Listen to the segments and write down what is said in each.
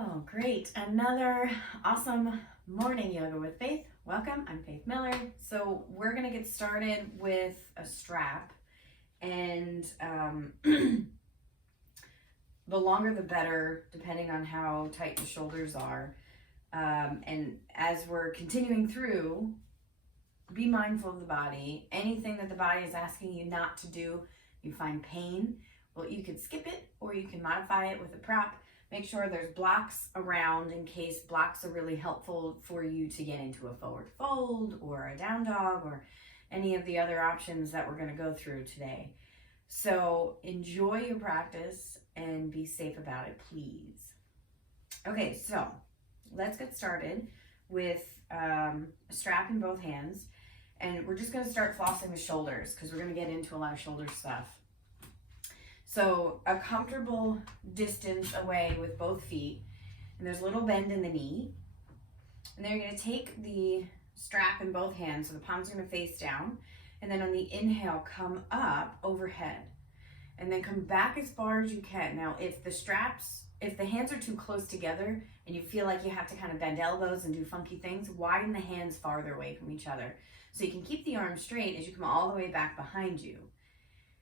Oh, great. Another awesome morning yoga with Faith. Welcome. I'm Faith Miller. So we're going to get started with a strap, and the longer the better, depending on how tight the shoulders are. And as we're continuing through, be mindful of the body. Anything that the body is asking you not to do, you find pain, well, you can skip it or you can modify it with a prop. Make sure there's blocks around in case blocks are really helpful for you to get into a forward fold or a down dog or any of the other options that we're going to go through today. So enjoy your practice and be safe about it, please. Okay, so let's get started with a strap in both hands. And we're just going to start flossing the shoulders because we're going to get into a lot of shoulder stuff. So a comfortable distance away with both feet, and there's a little bend in the knee. And then you're going to take the strap in both hands, so the palms are going to face down, and then on the inhale, come up overhead, and then come back as far as you can. Now, if the hands are too close together and you feel like you have to kind of bend elbows and do funky things, widen the hands farther away from each other so you can keep the arms straight as you come all the way back behind you.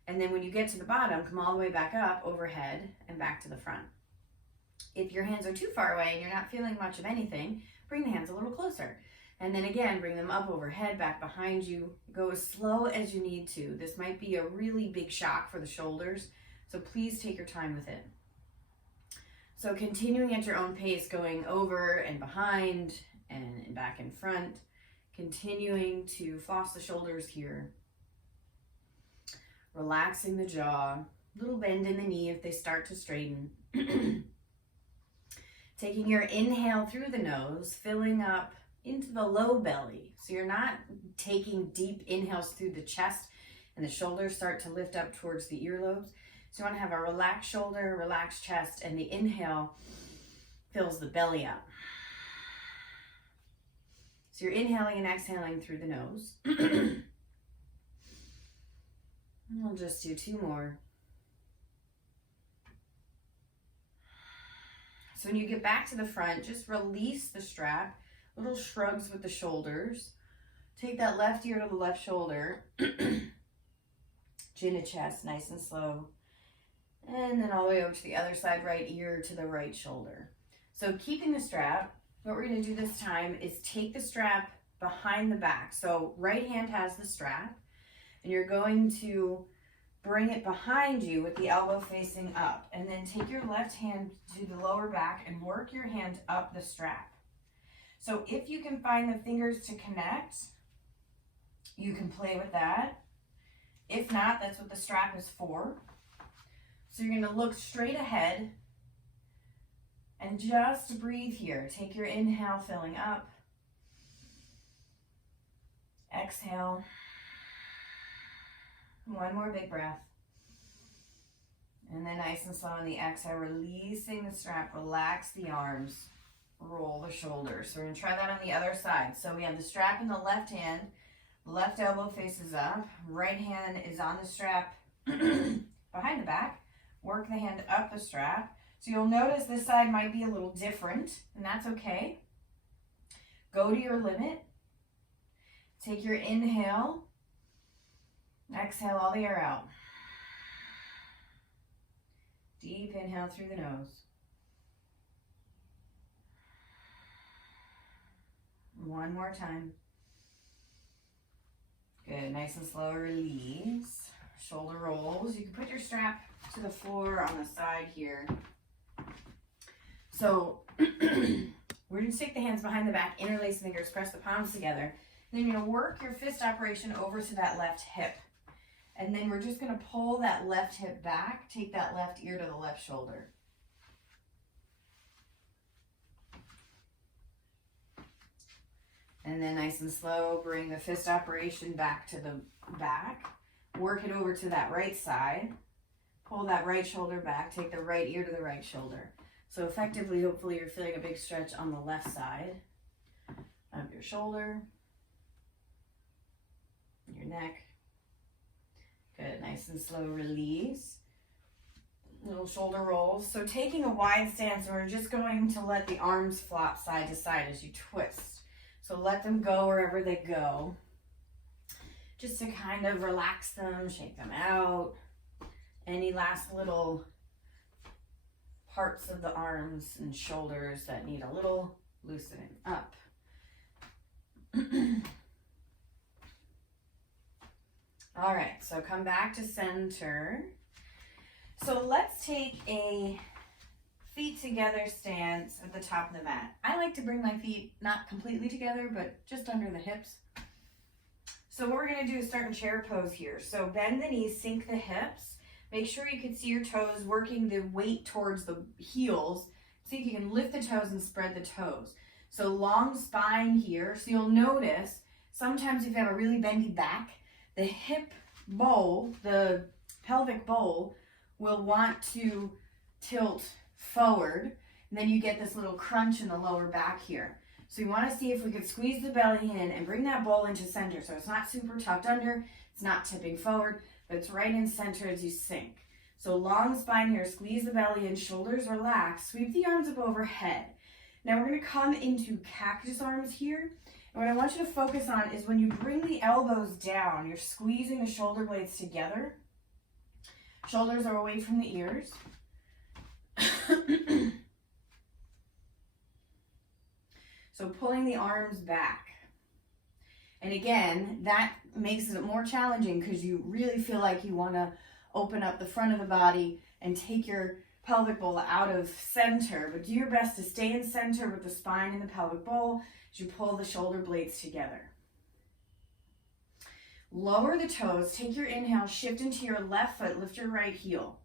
And then when you get to the bottom, come all the way back up overhead and back to the front. If your hands are too far away and you're not feeling much of anything, bring the hands a little closer. And then again, bring them up overhead, back behind you. Go as slow as you need to. This might be a really big shock for the shoulders, so please take your time with it. So continuing at your own pace, going over and behind and back in front, continuing to floss the shoulders here. Relaxing the jaw, little bend in the knee if they start to straighten. Taking your inhale through the nose, filling up into the low belly. So you're not taking deep inhales through the chest and the shoulders start to lift up towards the earlobes. So you want to have a relaxed shoulder, relaxed chest, and the inhale fills the belly up. So you're inhaling and exhaling through the nose. We'll just do two more. So when you get back to the front, just release the strap, little shrugs with the shoulders. Take that left ear to the left shoulder, chin to chest, nice and slow. And then all the way over to the other side, right ear to the right shoulder. So keeping the strap, what we're going to do this time is take the strap behind the back. So right hand has the strap. And you're going to bring it behind you with the elbow facing up. And then take your left hand to the lower back and work your hand up the strap. So if you can find the fingers to connect, you can play with that. If not, that's what the strap is for. So you're going to look straight ahead and just breathe here. Take your inhale, filling up. Exhale. One more big breath. And then nice and slow on the exhale, releasing the strap, relax the arms, roll the shoulders. So we're going to try that on the other side. So we have the strap in the left hand, left elbow faces up, right hand is on the strap behind the back. Work the hand up the strap. So you'll notice this side might be a little different, and that's okay. Go to your limit. Take your inhale. Exhale all the air out. Deep inhale through the nose. One more time. Good, nice and slow release. Shoulder rolls. You can put your strap to the floor on the side here. So we're going to take the hands behind the back, interlace the fingers, press the palms together. And then you're going to work your fist operation over to that left hip. And then we're just going to pull that left hip back, take that left ear to the left shoulder. And then nice and slow, bring the fist operation back to the back. Work it over to that right side. Pull that right shoulder back, take the right ear to the right shoulder. So effectively, hopefully you're feeling a big stretch on the left side of your shoulder, your neck. Good, nice and slow release. Little shoulder rolls. So taking a wide stance, we're just going to let the arms flop side to side as you twist. So let them go wherever they go. Just to kind of relax them, shake them out. Any last little parts of the arms and shoulders that need a little loosening up. All right, so come back to center. So let's take a feet together stance at the top of the mat. I like to bring my feet not completely together, but just under the hips. So what we're gonna do is start in chair pose here. So bend the knees, sink the hips. Make sure you can see your toes, working the weight towards the heels. See if you can lift the toes and spread the toes. So long spine here. So you'll notice sometimes if you have a really bendy back, the hip bowl, the pelvic bowl, will want to tilt forward, and then you get this little crunch in the lower back here. So you want to see if we could squeeze the belly in and bring that bowl into center. So it's not super tucked under, it's not tipping forward, but it's right in center as you sink. So long spine here, squeeze the belly in, shoulders relax, sweep the arms up overhead. Now we're going to come into cactus arms here. And what I want you to focus on is when you bring the elbows down, you're squeezing the shoulder blades together. Shoulders are away from the ears. So pulling the arms back. And again, that makes it more challenging because you really feel like you want to open up the front of the body and take your pelvic bowl out of center. But do your best to stay in center with the spine and the pelvic bowl as you pull the shoulder blades together. Lower the toes, take your inhale, shift into your left foot, lift your right heel.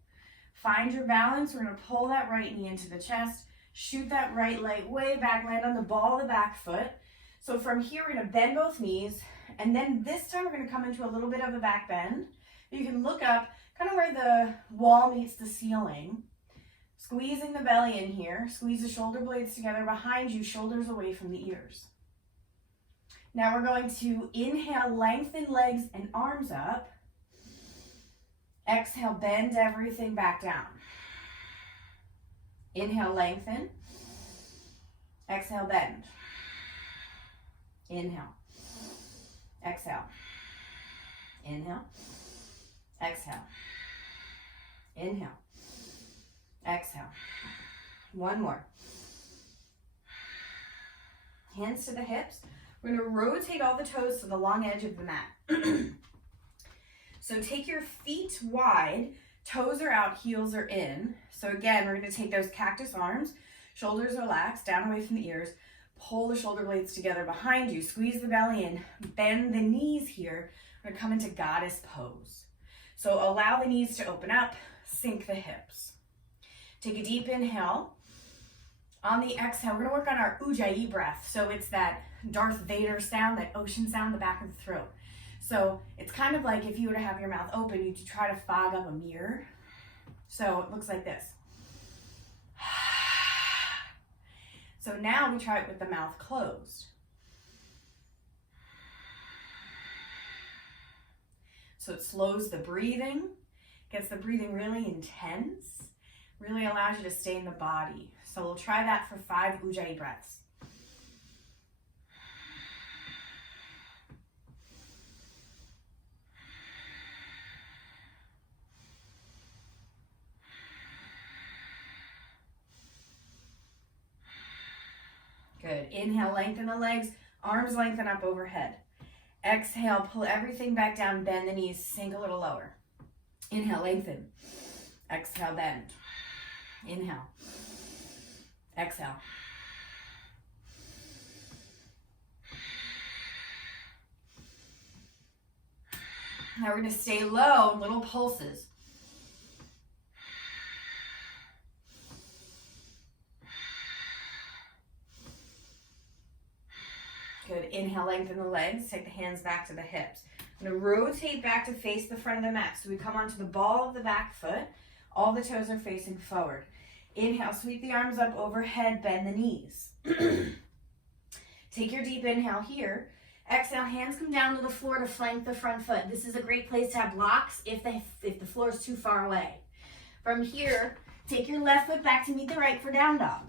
Find your balance, we're gonna pull that right knee into the chest, shoot that right leg way back, land on the ball of the back foot. So from here, we're gonna bend both knees, and then this time we're gonna come into a little bit of a back bend. You can look up, kind of where the wall meets the ceiling, squeezing the belly in here, squeeze the shoulder blades together behind you, shoulders away from the ears. Now we're going to inhale, lengthen legs and arms up. Exhale, bend everything back down. Inhale, lengthen. Exhale, bend. Inhale. Exhale. Inhale. Exhale. Inhale. Exhale. One more. Hands to the hips. We're going to rotate all the toes to the long edge of the mat. So take your feet wide, toes are out, heels are in. So again, we're going to take those cactus arms, shoulders relaxed, down away from the ears, pull the shoulder blades together behind you, squeeze the belly in, bend the knees here. We're going to come into goddess pose. So allow the knees to open up, sink the hips. Take a deep inhale. On the exhale, we're going to work on our Ujjayi breath. So it's that Darth Vader sound, that ocean sound in the back of the throat. So it's kind of like if you were to have your mouth open, you'd try to fog up a mirror. So it looks like this. So now we try it with the mouth closed. So it slows the breathing, gets the breathing really intense, really allows you to stay in the body. So we'll try that for 5 Ujjayi breaths. Good. Inhale, lengthen the legs, arms lengthen up overhead. Exhale, pull everything back down, bend the knees, sink a little lower. Inhale, lengthen. Exhale, bend. Inhale. Exhale. Now we're going to stay low, little pulses. Good. Inhale, lengthen the legs. Take the hands back to the hips. I'm going to rotate back to face the front of the mat. So we come onto the ball of the back foot. All the toes are facing forward. Inhale, sweep the arms up overhead, bend the knees. Take your deep inhale here. Exhale, hands come down to the floor to flank the front foot. This is a great place to have blocks if the floor is too far away. From here, take your left foot back to meet the right for down dog.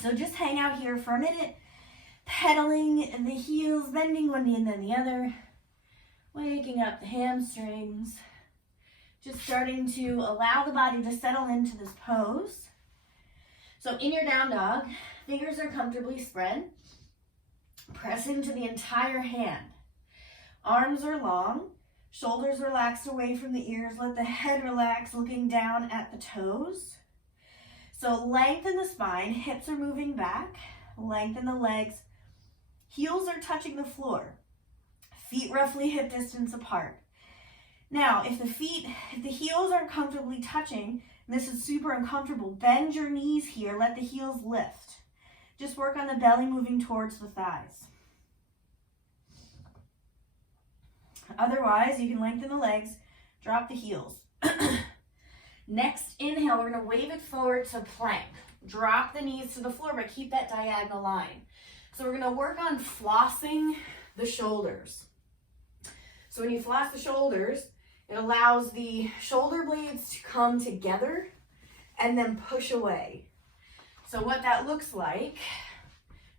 So just hang out here for a minute, pedaling the heels, bending one knee and then the other, waking up the hamstrings, just starting to allow the body to settle into this pose. So in your down dog, fingers are comfortably spread. Press into the entire hand. Arms are long, shoulders relaxed away from the ears. Let the head relax, looking down at the toes. So lengthen the spine, hips are moving back, lengthen the legs, heels are touching the floor, feet roughly hip distance apart. Now, if the heels are comfortably touching, and this is super uncomfortable, bend your knees here, let the heels lift. Just work on the belly moving towards the thighs. Otherwise, you can lengthen the legs, drop the heels. Next inhale, we're going to wave it forward to plank. Drop the knees to the floor, but keep that diagonal line. So we're going to work on flossing the shoulders. So when you floss the shoulders, it allows the shoulder blades to come together and then push away. So what that looks like,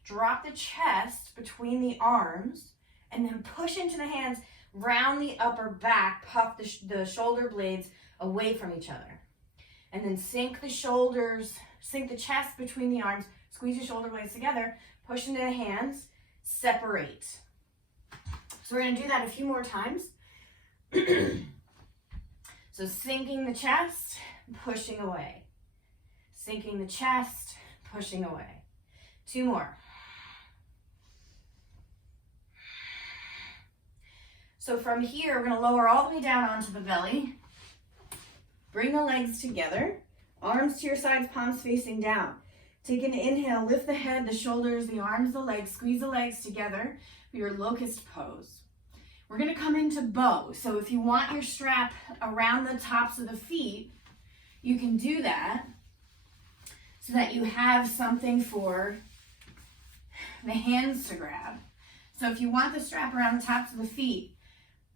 drop the chest between the arms and then push into the hands, round the upper back, puff the shoulder blades away from each other. And then sink the shoulders, sink the chest between the arms, squeeze your shoulder blades together, push into the hands, separate. So we're going to do that a few more times. So sinking the chest, pushing away. Sinking the chest, pushing away. 2 more. So from here, we're going to lower all the way down onto the belly. Bring the legs together, arms to your sides, palms facing down. Take an inhale, lift the head, the shoulders, the arms, the legs, squeeze the legs together for your locust pose. We're going to come into bow. So if you want your strap around the tops of the feet, you can do that so that you have something for the hands to grab. So if you want the strap around the tops of the feet,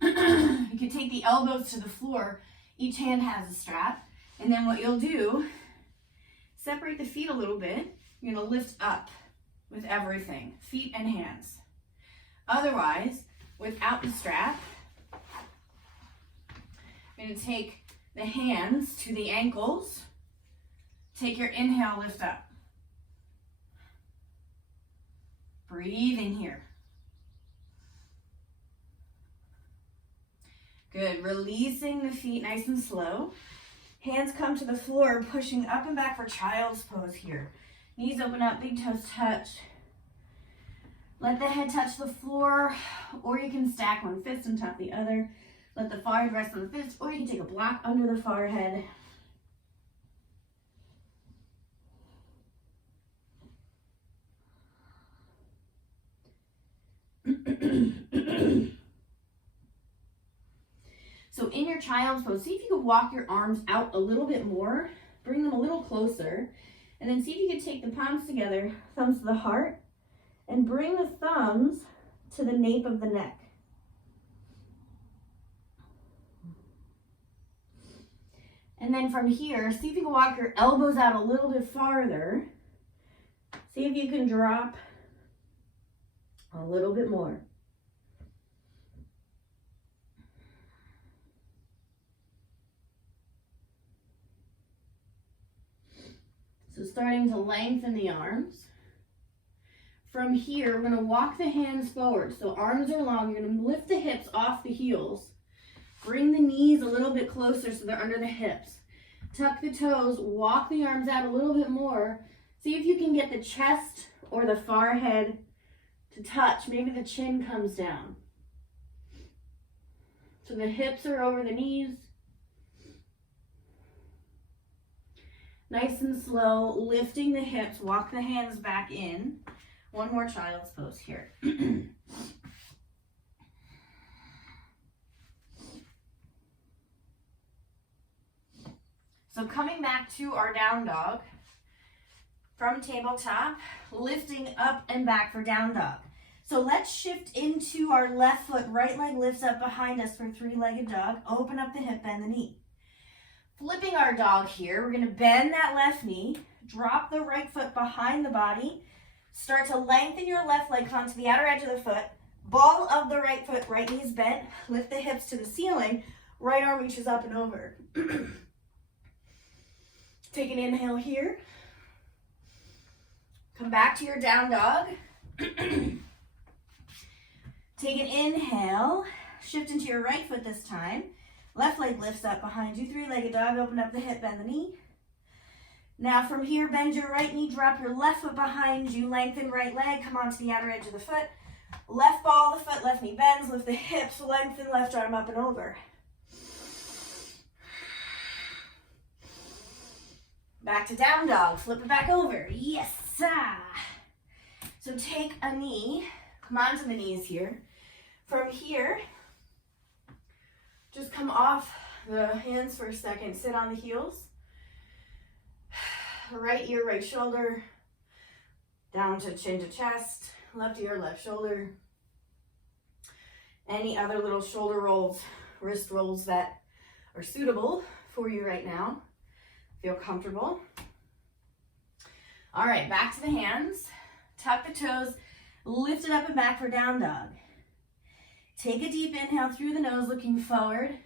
you can take the elbows to the floor. Each hand has a strap. And then what you'll do, separate the feet a little bit. You're going to lift up with everything, feet and hands. Otherwise, without the strap, you're going to take the hands to the ankles. Take your inhale, lift up. Breathe in here. Good. Releasing the feet nice and slow. Hands come to the floor, pushing up and back for child's pose here. Knees open up, big toes touch. Let the head touch the floor, or you can stack one fist on top of the other. Let the forehead rest on the fist, or you can take a block under the forehead. So in your child's pose, see if you could walk your arms out a little bit more, bring them a little closer, and then see if you could take the palms together, thumbs to the heart, and bring the thumbs to the nape of the neck. And then from here, see if you can walk your elbows out a little bit farther. See if you can drop a little bit more. So starting to lengthen the arms. From here, we're going to walk the hands forward. So arms are long. You're going to lift the hips off the heels. Bring the knees a little bit closer so they're under the hips. Tuck the toes. Walk the arms out a little bit more. See if you can get the chest or the forehead to touch. Maybe the chin comes down. So the hips are over the knees. Nice and slow, lifting the hips, walk the hands back in. One more child's pose here. So coming back to our down dog, from tabletop, lifting up and back for down dog. So let's shift into our left foot, right leg lifts up behind us for 3-legged dog. Open up the hip, bend the knee. Flipping our dog here, we're gonna bend that left knee, drop the right foot behind the body, start to lengthen your left leg onto the outer edge of the foot, ball of the right foot, right knee is bent, lift the hips to the ceiling, right arm reaches up and over. Take an inhale here. Come back to your down dog. Take an inhale, shift into your right foot this time. Left leg lifts up behind you, three-legged dog, open up the hip, bend the knee. Now from here, bend your right knee, drop your left foot behind you, lengthen right leg, come onto the outer edge of the foot. Left ball of the foot, left knee bends, lift the hips, lengthen left arm up and over. Back to down dog, flip it back over. Yes. So take a knee, come onto the knees here. From here, just come off the hands for a second, sit on the heels. Right ear, right shoulder, down to chin to chest, left ear, left shoulder. Any other little shoulder rolls, wrist rolls that are suitable for you right now. Feel comfortable. All right, back to the hands. Tuck the toes, lift it up and back for down dog. Take a deep inhale through the nose, looking forward.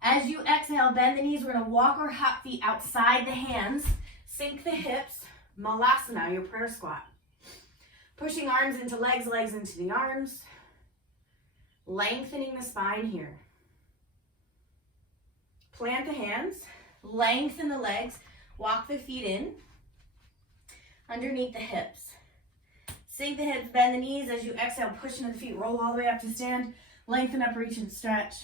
As you exhale, bend the knees. We're gonna walk or hop feet outside the hands. Sink the hips, malasana, your prayer squat. Pushing arms into legs, legs into the arms. Lengthening the spine here. Plant the hands, lengthen the legs, walk the feet in, underneath the hips. Sink the hips, bend the knees. As you exhale, push into the feet, roll all the way up to stand, lengthen up, reach and stretch.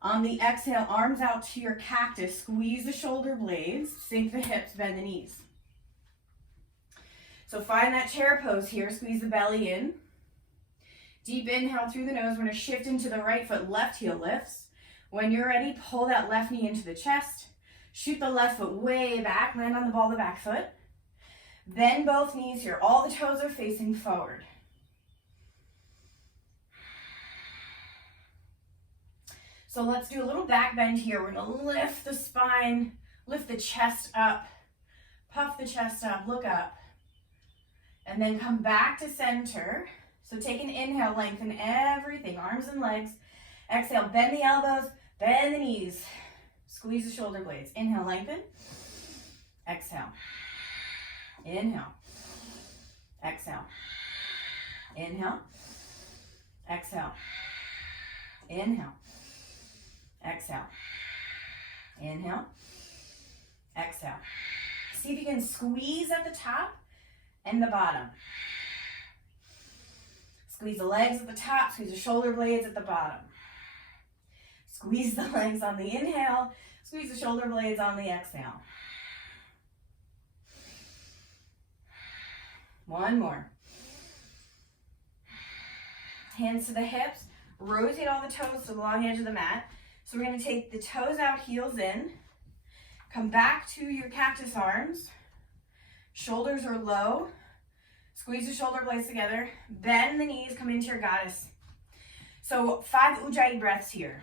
On the exhale, arms out to your cactus, squeeze the shoulder blades, sink the hips, bend the knees. So find that chair pose here, squeeze the belly in. Deep inhale through the nose, we're gonna shift into the right foot, left heel lifts. When you're ready, pull that left knee into the chest, shoot the left foot way back, land on the ball of the back foot. Bend both knees here, all the toes are facing forward. So let's do a little back bend here. We're gonna lift the spine, lift the chest up, puff the chest up, look up, and then come back to center. So take an inhale, lengthen everything, arms and legs. Exhale, bend the elbows, bend the knees, squeeze the shoulder blades. Inhale, lengthen, exhale, inhale, exhale, inhale, exhale, inhale. Exhale, inhale, exhale. See if you can squeeze at the top and the bottom. Squeeze the legs at the top, squeeze the shoulder blades at the bottom. Squeeze the legs on the inhale, squeeze the shoulder blades on the exhale. One more. Hands to the hips, rotate all the toes to the long edge of the mat. So we're going to take the toes out, heels in, come back to your cactus arms, shoulders are low, squeeze the shoulder blades together, bend the knees, come into your goddess. So 5 Ujjayi breaths here.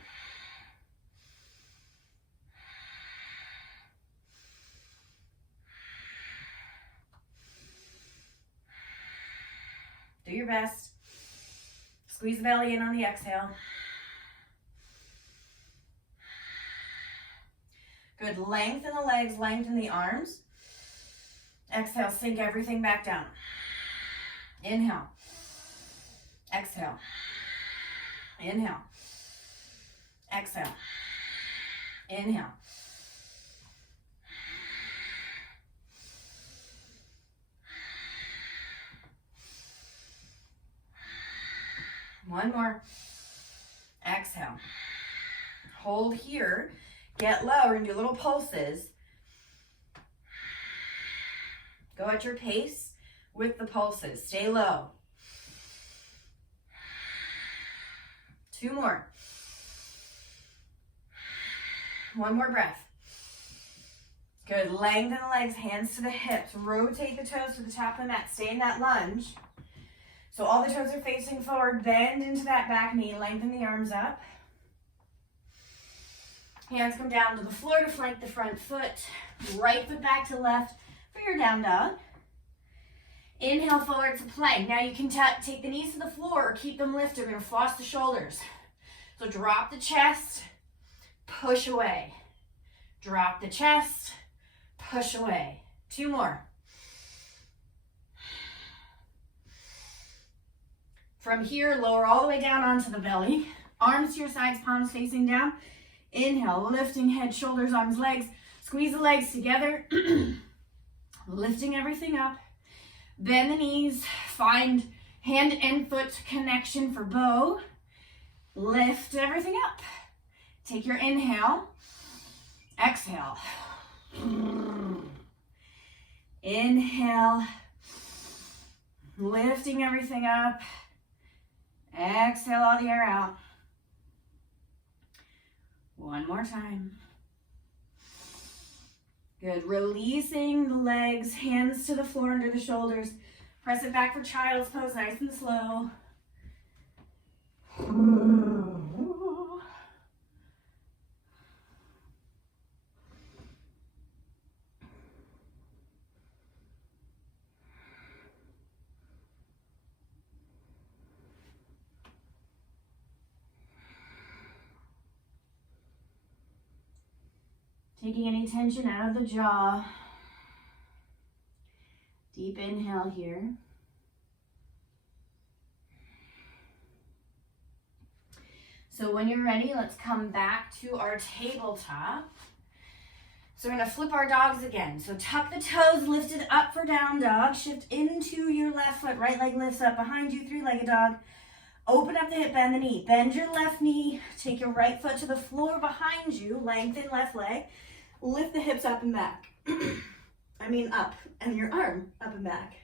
Do your best. Squeeze the belly in on the exhale. Good, lengthen the legs, lengthen the arms. Exhale, sink everything back down. Inhale. Exhale. Inhale. Exhale. Inhale. One more. Exhale. Hold here. Get low. We're going to do little pulses. Go at your pace with the pulses. Stay low. 2 more. 1 more breath. Good. Lengthen the legs, hands to the hips. Rotate the toes to the top of the mat. Stay in that lunge. So all the toes are facing forward. Bend into that back knee. Lengthen the arms up. Hands come down to the floor to flank the front foot. Right foot back to left for your down dog. Inhale forward to plank. Now you can take the knees to the floor or keep them lifted. We're going to floss the shoulders. So drop the chest, push away. Drop the chest, push away. 2 more. From here, lower all the way down onto the belly. Arms to your sides, palms facing down. Inhale, lifting head, shoulders, arms, legs. Squeeze the legs together. Lifting everything up. Bend the knees. Find hand and foot connection for bow. Lift everything up. Take your inhale. Exhale. Inhale. Lifting everything up. Exhale all the air out. 1 more time. Good. Releasing the legs, hands to the floor under the shoulders. Press it back for child's pose, nice and slow. Taking any tension out of the jaw. Deep inhale here. So when you're ready, let's come back to our tabletop. So we're gonna flip our dogs again. So tuck the toes, lifted up for down dog. Shift into your left foot, right leg lifts up behind you, 3-legged dog. Open up the hip, bend the knee. Bend your left knee, take your right foot to the floor behind you, lengthen left leg. Lift the hips up and back. Up, and your arm up and back.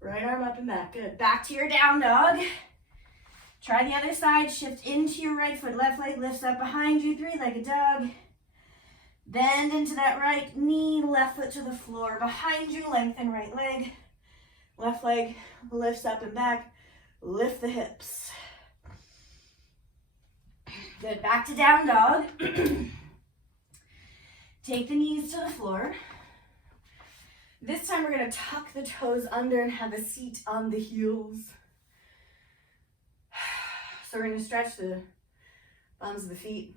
Right arm up and back, good. Back to your down dog. Try the other side, shift into your right foot, left leg lifts up behind you, 3-legged dog. Bend into that right knee, left foot to the floor behind you, lengthen right leg. Left leg lifts up and back, lift the hips. Good, back to down dog. Take the knees to the floor. This time we're gonna tuck the toes under and have a seat on the heels. So we're gonna stretch the bums of the feet.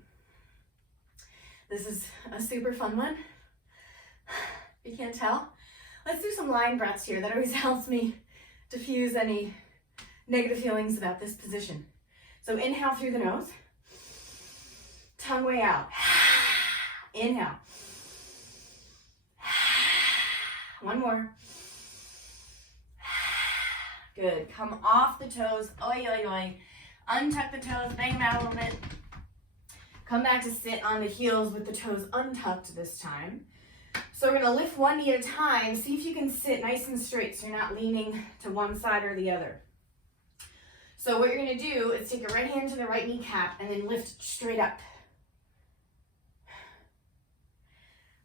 This is a super fun one. If you can't tell, let's do some line breaths here. That always helps me diffuse any negative feelings about this position. So inhale through the nose, tongue way out. Inhale. 1 more. Good. Come off the toes. Oi, oi, oi. Untuck the toes. Bang them out a little bit. Come back to sit on the heels with the toes untucked this time. So we're going to lift one knee at a time. See if you can sit nice and straight so you're not leaning to one side or the other. So what you're going to do is take your right hand to the right kneecap and then lift straight up.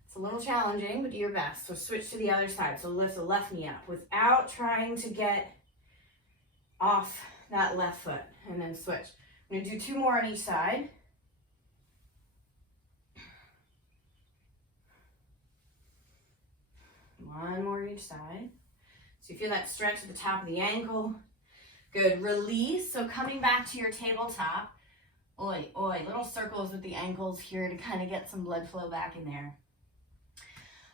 It's a little challenging, but do your best. So switch to the other side. So lift the left knee up without trying to get off that left foot. And then switch. I'm going to do 2 more on each side. One more each side. So you feel that stretch at the top of the ankle. Good. Release. So coming back to your tabletop. Oi, oi. Little circles with the ankles here to kind of get some blood flow back in there.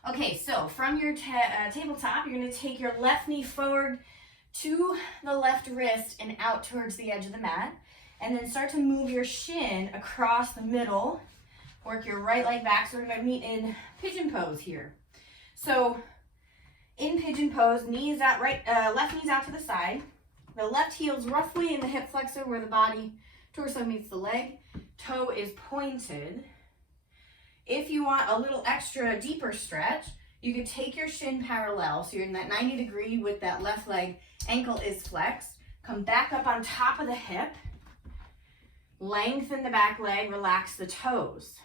Okay, so from your tabletop, you're going to take your left knee forward to the left wrist and out towards the edge of the mat. And then start to move your shin across the middle. Work your right leg back. So we're going to meet in pigeon pose here. So in pigeon pose, knees out, left knees out to the side. The left heel's roughly in the hip flexor where the body, torso meets the leg. Toe is pointed. If you want a little extra deeper stretch, you could take your shin parallel. So you're in that 90 degree with that left leg. Ankle is flexed. Come back up on top of the hip. Lengthen the back leg, relax the toes.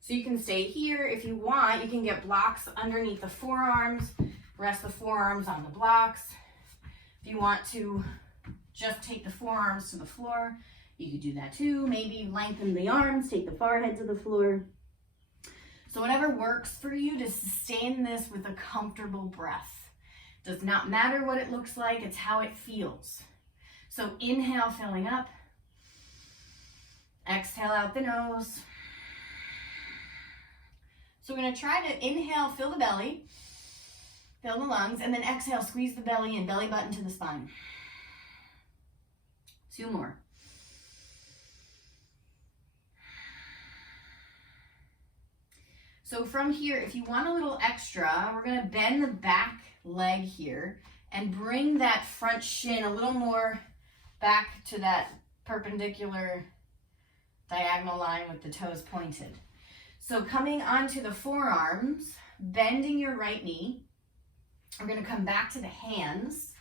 So you can stay here. If you want, you can get blocks underneath the forearms. Rest the forearms on the blocks. If you want to just take the forearms to the floor, You could do that too. Maybe lengthen the arms, take the forehead to the floor. So whatever works for you to sustain this with a comfortable breath. Does not matter what it looks like, it's how it feels. So inhale, filling up. Exhale out the nose. So we're going to try to inhale, fill the belly, fill the lungs, and then exhale, squeeze the belly and belly button to the spine. 2 more. So from here, if you want a little extra, we're going to bend the back leg here and bring that front shin a little more back to that perpendicular diagonal line with the toes pointed. So coming onto the forearms, bending your right knee, we're going to come back to the hands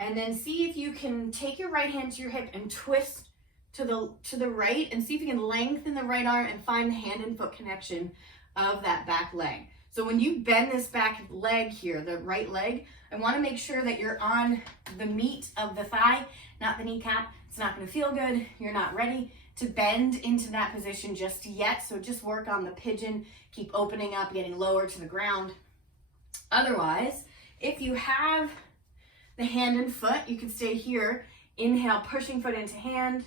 and then see if you can take your right hand to your hip and twist to the right and see if you can lengthen the right arm and find the hand and foot connection of that back leg. So when you bend this back leg here, the right leg, I want to make sure that you're on the meat of the thigh, not the kneecap. It's not going to feel good. You're not ready to bend into that position just yet. So just work on the pigeon, keep opening up, getting lower to the ground. Otherwise, if you have the hand and foot, you can stay here. Inhale, pushing foot into hand.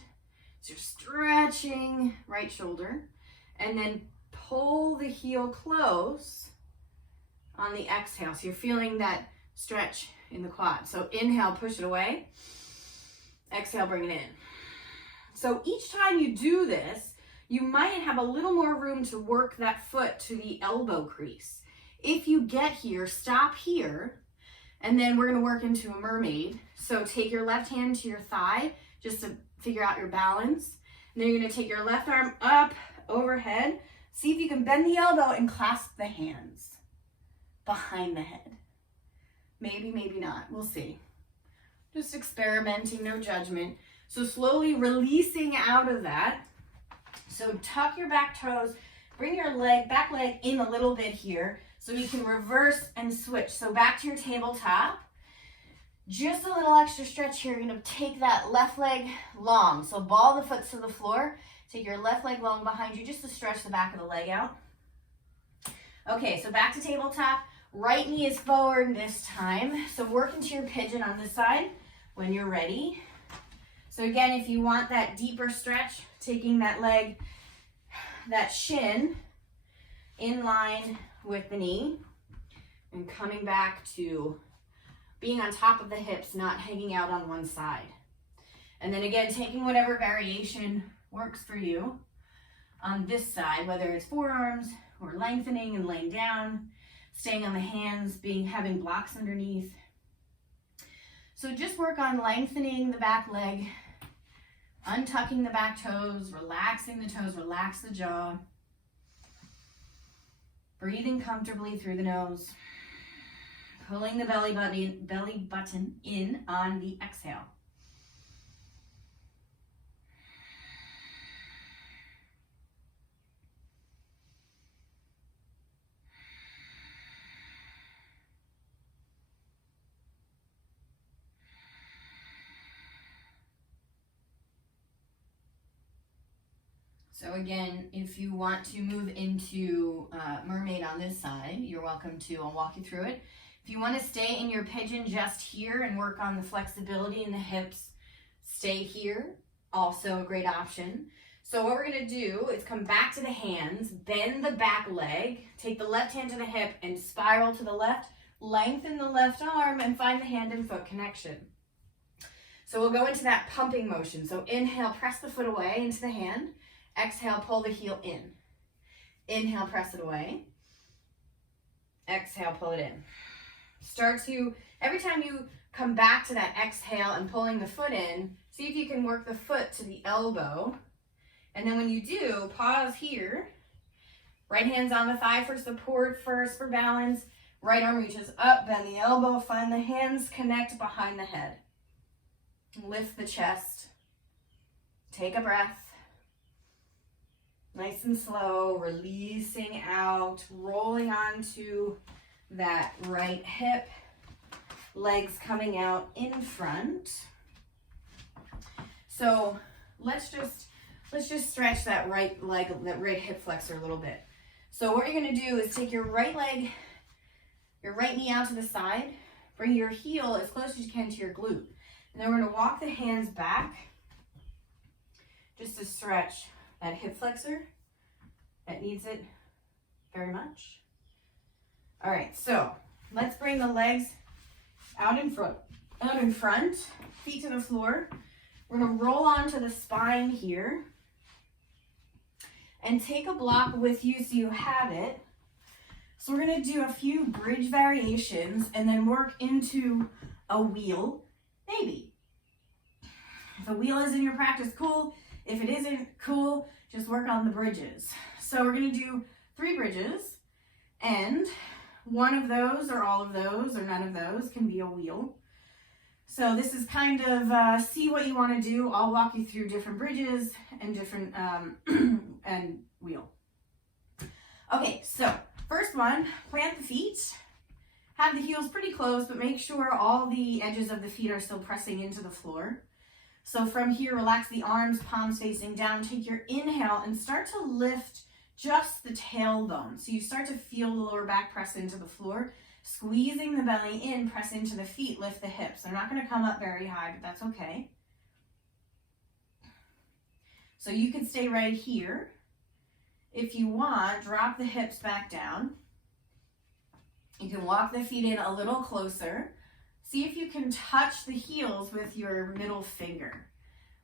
So you're stretching right shoulder. And then pull the heel close on the exhale. So you're feeling that stretch in the quad. So inhale, push it away. Exhale, bring it in. So each time you do this, you might have a little more room to work that foot to the elbow crease. If you get here, stop here, and then we're going to work into a mermaid. So take your left hand to your thigh just to figure out your balance. And then you're going to take your left arm up overhead. See if you can bend the elbow and clasp the hands behind the head. Maybe, maybe not. We'll see. Just experimenting, no judgment. So slowly releasing out of that. So tuck your back toes, bring your back leg in a little bit here so you can reverse and switch. So back to your tabletop. Just a little extra stretch here. You're going to take that left leg long. So ball the foot to the floor. Take your left leg long behind you just to stretch the back of the leg out. Okay, so back to tabletop. Right knee is forward this time. So work into your pigeon on this side when you're ready. So again, if you want that deeper stretch, taking that leg, that shin in line with the knee and coming back to being on top of the hips, not hanging out on one side. And then again, taking whatever variation works for you on this side, whether it's forearms or lengthening and laying down, staying on the hands, having blocks underneath. So just work on lengthening the back leg, untucking the back toes, relaxing the toes, relax the jaw. Breathing comfortably through the nose. Pulling the belly button in on the exhale. So again, if you want to move into mermaid on this side, you're welcome to. I'll walk you through it. If you want to stay in your pigeon just here and work on the flexibility in the hips, stay here. Also a great option. So what we're going to do is come back to the hands, bend the back leg, take the left hand to the hip and spiral to the left, lengthen the left arm and find the hand and foot connection. So we'll go into that pumping motion. So inhale, press the foot away into the hand. Exhale, pull the heel in. Inhale, press it away. Exhale, pull it in. Every time you come back to that exhale and pulling the foot in, see if you can work the foot to the elbow. And then when you do, pause here. Right hand's on the thigh for support, first for balance. Right arm reaches up, bend the elbow, find the hands connect behind the head. Lift the chest. Take a breath. Nice and slow, releasing out, rolling onto that right hip, legs coming out in front. So let's just stretch that right leg, that right hip flexor a little bit. So what you're gonna do is take your right leg, your right knee out to the side, bring your heel as close as you can to your glute. And then we're gonna walk the hands back just to stretch that hip flexor that needs it very much. All right, so let's bring the legs out in front, feet to the floor. We're gonna roll onto the spine here and take a block with you so you have it. So we're gonna do a few bridge variations and then work into a wheel, maybe. If a wheel is in your practice, cool. If it isn't, cool, just work on the bridges. So we're gonna do 3 bridges, and one of those or all of those or none of those can be a wheel. So this is kind of see what you want to do. I'll walk you through different bridges and different and wheel. Okay, so first one, plant the feet. Have the heels pretty close, but make sure all the edges of the feet are still pressing into the floor. So from here, relax the arms, palms facing down. Take your inhale and start to lift just the tailbone. So you start to feel the lower back press into the floor. Squeezing the belly in, press into the feet, lift the hips. They're not going to come up very high, but that's okay. So you could stay right here. If you want, drop the hips back down. You can walk the feet in a little closer. See if you can touch the heels with your middle finger.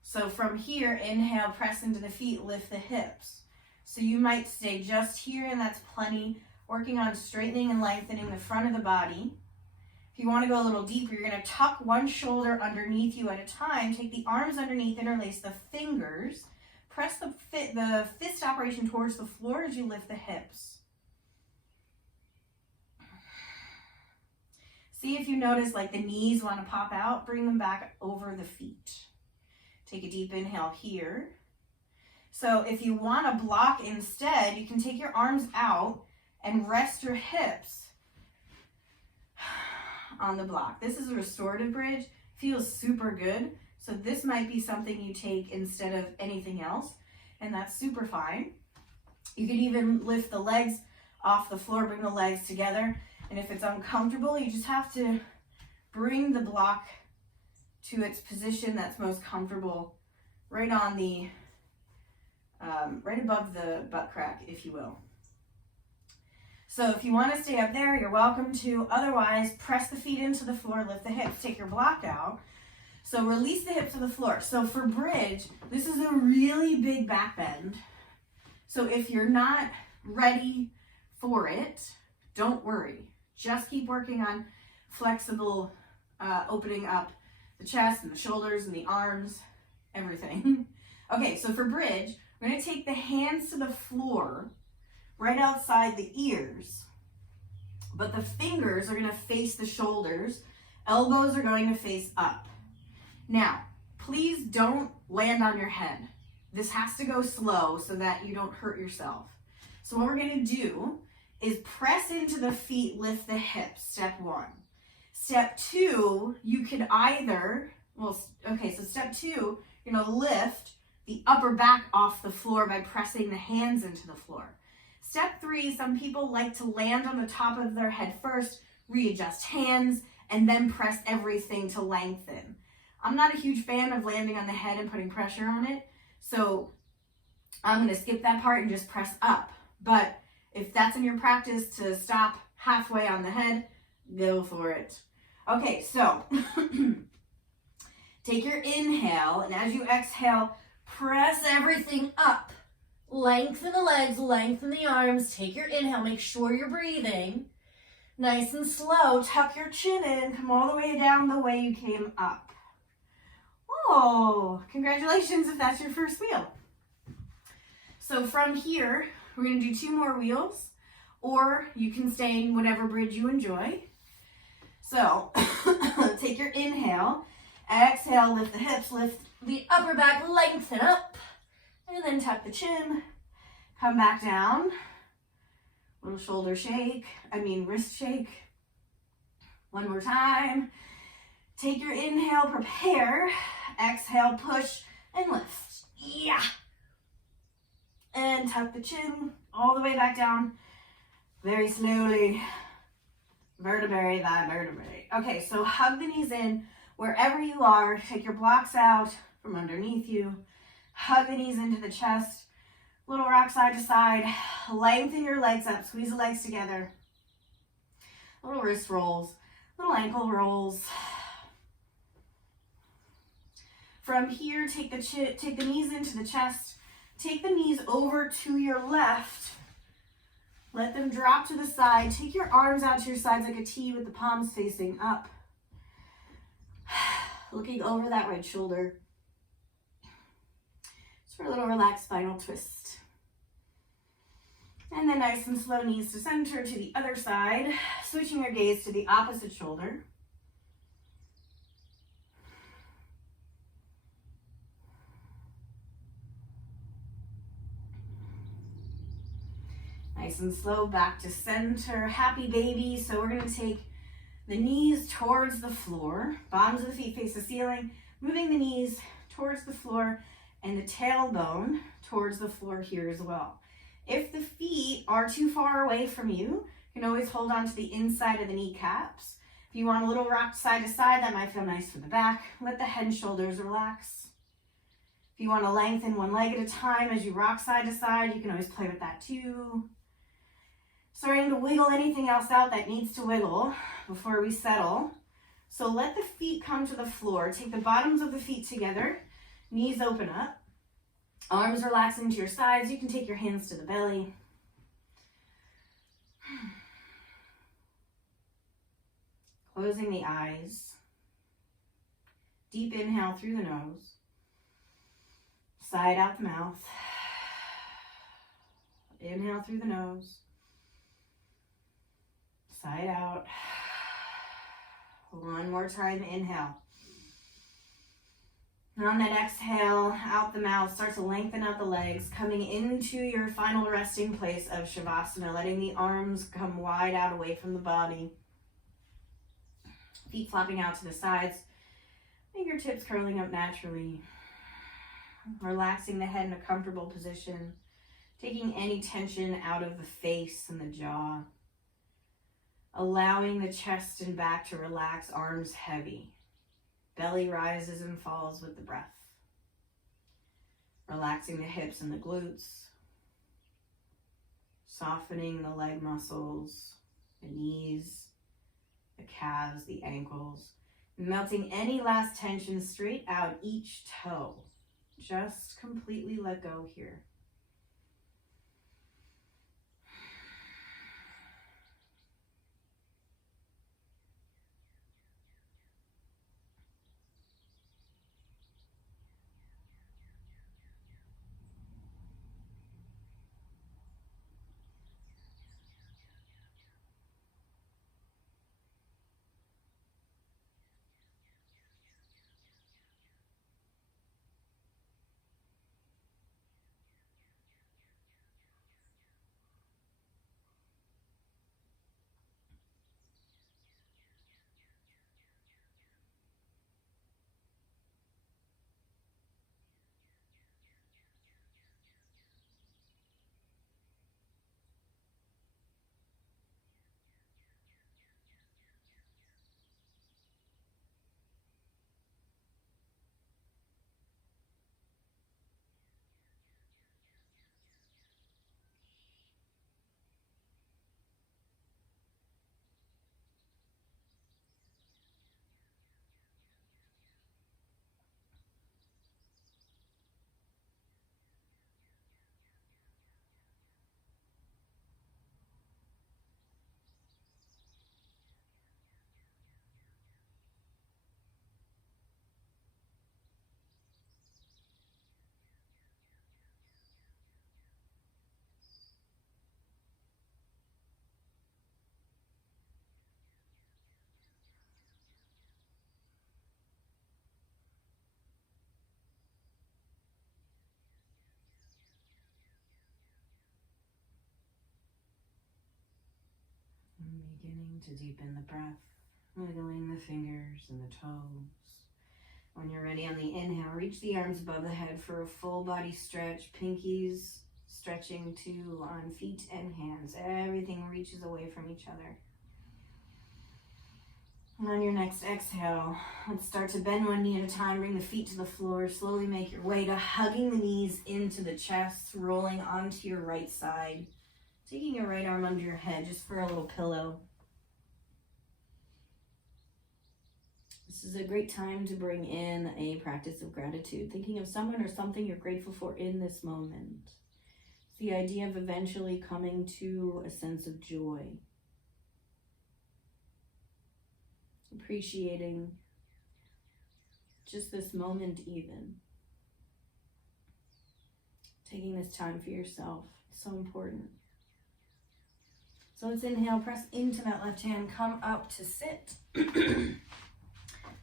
So from here, inhale, press into the feet, lift the hips. So you might stay just here, and that's plenty. Working on straightening and lengthening the front of the body. If you want to go a little deeper, you're going to tuck one shoulder underneath you at a time. Take the arms underneath, interlace the fingers. Press the fist operation towards the floor as you lift the hips. See if you notice like the knees want to pop out. Bring them back over the feet. Take a deep inhale here. So if you want to block instead, you can take your arms out and rest your hips on the block. This is a restorative bridge. Feels super good. So this might be something you take instead of anything else, and that's super fine. You can even lift the legs off the floor, bring the legs together, and if it's uncomfortable, you just have to bring the block to its position that's most comfortable, right on the, right above the butt crack, if you will. So if you want to stay up there, you're welcome to. Otherwise, press the feet into the floor, lift the hips, take your block out. So release the hips to the floor. So for bridge, this is a really big back bend. So if you're not ready for it, don't worry. Just keep working on flexible, opening up the chest and the shoulders and the arms, everything. Okay, so for bridge, we're going to take the hands to the floor, right outside the ears, but the fingers are going to face the shoulders. Elbows are going to face up. Now, please don't land on your head. This has to go slow so that you don't hurt yourself. So what we're going to do is press into the feet, lift the hips, step 1. Step 2, you could either, so step 2, you're going to lift the upper back off the floor by pressing the hands into the floor. Step 3, some people like to land on the top of their head first, readjust hands, and then press everything to lengthen. I'm not a huge fan of landing on the head and putting pressure on it, so I'm going to skip that part and just press up. But if that's in your practice to stop halfway on the head, go for it. Okay, so take your inhale, and as you exhale, press everything up. Lengthen the legs, lengthen the arms. Take your inhale, make sure you're breathing. Nice and slow, tuck your chin in, come all the way down the way you came up. Oh, congratulations if that's your first wheel. So from here, we're going to do 2 more wheels, or you can stay in whatever bridge you enjoy. So take your inhale, exhale, lift the hips, lift the upper back, lengthen up, and then tuck the chin, come back down, little shoulder shake, wrist shake. One more time. Take your inhale, prepare, exhale, push, and lift. Yeah. And tuck the chin all the way back down. Very slowly. Vertebrae by vertebrae. Okay, so hug the knees in wherever you are. Take your blocks out from underneath you. Hug the knees into the chest. Little rock side to side. Lengthen your legs up. Squeeze the legs together. Little wrist rolls. Little ankle rolls. From here, take the knees into the chest. Take the knees over to your left. Let them drop to the side. Take your arms out to your sides like a T with the palms facing up. Looking over that right shoulder. Just for a little relaxed spinal twist. And then nice and slow, knees to center to the other side. Switching your gaze to the opposite shoulder. Nice and slow, back to center. Happy baby. So we're going to take the knees towards the floor. Bottoms of the feet face the ceiling. Moving the knees towards the floor and the tailbone towards the floor here as well. If the feet are too far away from you, you can always hold on to the inside of the kneecaps. If you want a little rock side to side, that might feel nice for the back. Let the head and shoulders relax. If you want to lengthen one leg at a time as you rock side to side, you can always play with that too. Starting to wiggle anything else out that needs to wiggle before we settle. So let the feet come to the floor. Take the bottoms of the feet together. Knees open up. Arms relax into your sides. You can take your hands to the belly. Closing the eyes. Deep inhale through the nose. Side out the mouth. Inhale through the nose. Side out. One more time, inhale. And on that exhale, out the mouth, start to lengthen out the legs, coming into your final resting place of Shavasana, letting the arms come wide out away from the body. Feet flopping out to the sides, fingertips curling up naturally. Relaxing the head in a comfortable position, taking any tension out of the face and the jaw. Allowing the chest and back to relax, arms heavy. Belly rises and falls with the breath. Relaxing the hips and the glutes. Softening the leg muscles, the knees, the calves, the ankles. Melting any last tension straight out each toe. Just completely let go here. Beginning to deepen the breath, wiggling the fingers and the toes, When you're ready on the inhale, reach the arms above the head for a full body stretch. Pinkies stretching to on feet and hands. Everything reaches away from each other. And on your next exhale, let's start to bend one knee at a time. Bring the feet to the floor. Slowly make your way to hugging the knees into the chest, rolling onto your right side. Taking your right arm under your head just for a little pillow. This is a great time to bring in a practice of gratitude, thinking of someone or something you're grateful for in this moment. It's the idea of eventually coming to a sense of joy. Appreciating just this moment even. Taking this time for yourself, it's so important. So let's inhale, press into that left hand, come up to sit.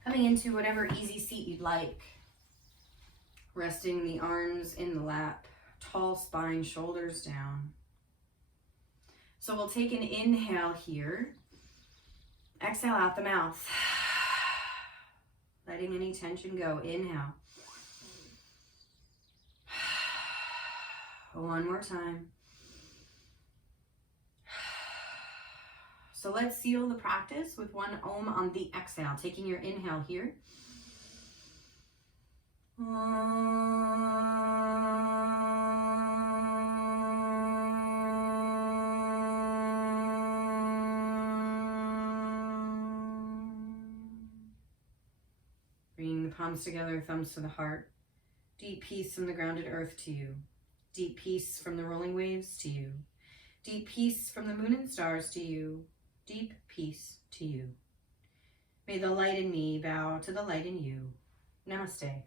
Coming into whatever easy seat you'd like. Resting the arms in the lap, tall spine, shoulders down. So we'll take an inhale here. Exhale out the mouth. Letting any tension go. Inhale. One more time. So let's seal the practice with one Om on the exhale. Taking your inhale here. Bringing the palms together, thumbs to the heart. Deep peace from the grounded earth to you. Deep peace from the rolling waves to you. Deep peace from the moon and stars to you. Deep peace to you. May the light in me bow to the light in you. Namaste.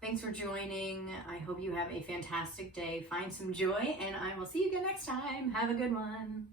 Thanks for joining. I hope you have a fantastic day. Find some joy, and I will see you again next time. Have a good one.